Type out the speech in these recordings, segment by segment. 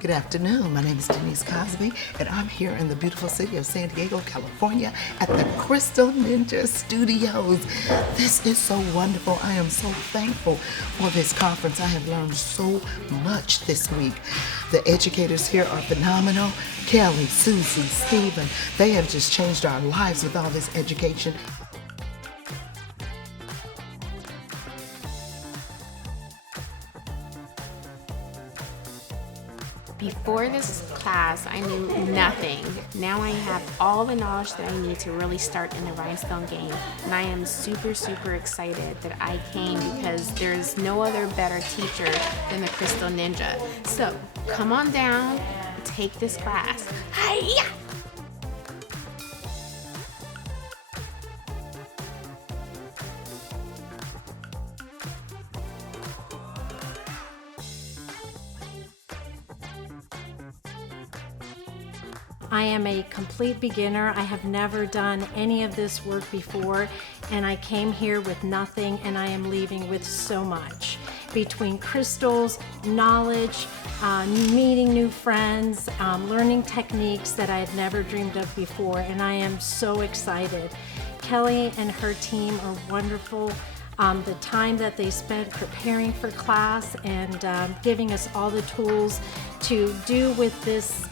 Good afternoon. My name is Denise Cosby, and I'm here in the beautiful city of San Diego, California, at the CrystalNinja Studios. This is so wonderful. I am so thankful for this conference. I have learned so much this week. The educators here are phenomenal. Kelly, Susie, Stephen, they have just changed our lives with all this education. Before this class, I knew nothing. Now I have all the knowledge that I need to really start in the Rhinestone game. And I am super, super excited that I came because there's no other better teacher than the CrystalNinja. So come on down, take this class. Hi-ya! I am a complete beginner. I have never done any of this work before, and I came here with nothing, and I am leaving with so much. Between crystals, knowledge, meeting new friends, learning techniques that I had never dreamed of before, and I am so excited. Kelly and her team are wonderful. The time that they spent preparing for class and giving us all the tools to do with this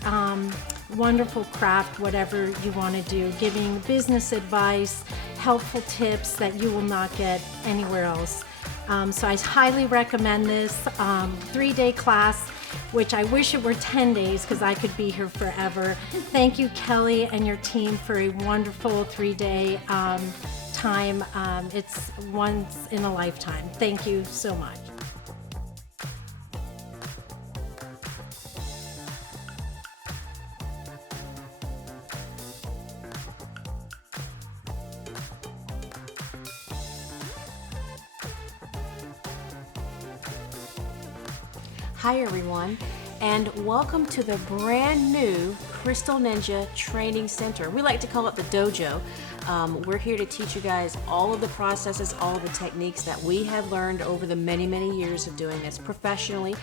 wonderful craft, whatever you want to do, giving business advice, helpful tips that you will not get anywhere else. So I highly recommend this 3-day class, which I wish it were 10 days because I could be here forever. Thank you, Kelly and your team, for a wonderful 3-day time. It's once in a lifetime. Thank you so much. Hi everyone, and welcome to the brand new CrystalNinja Training Center. We like to call it the Dojo. We're here to teach you guys all of the processes, all of the techniques that we have learned over the many, many years of doing this professionally,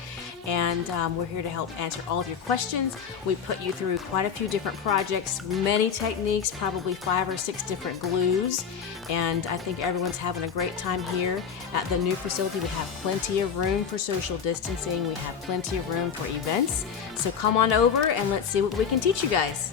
and we're here to help answer all of your questions. We put you through quite a few different projects, many techniques, probably 5 or 6 different glues, and I think everyone's having a great time here at the new facility. We have plenty of room for social distancing. We have plenty of room for events. So come on over and let's see what we can teach you guys.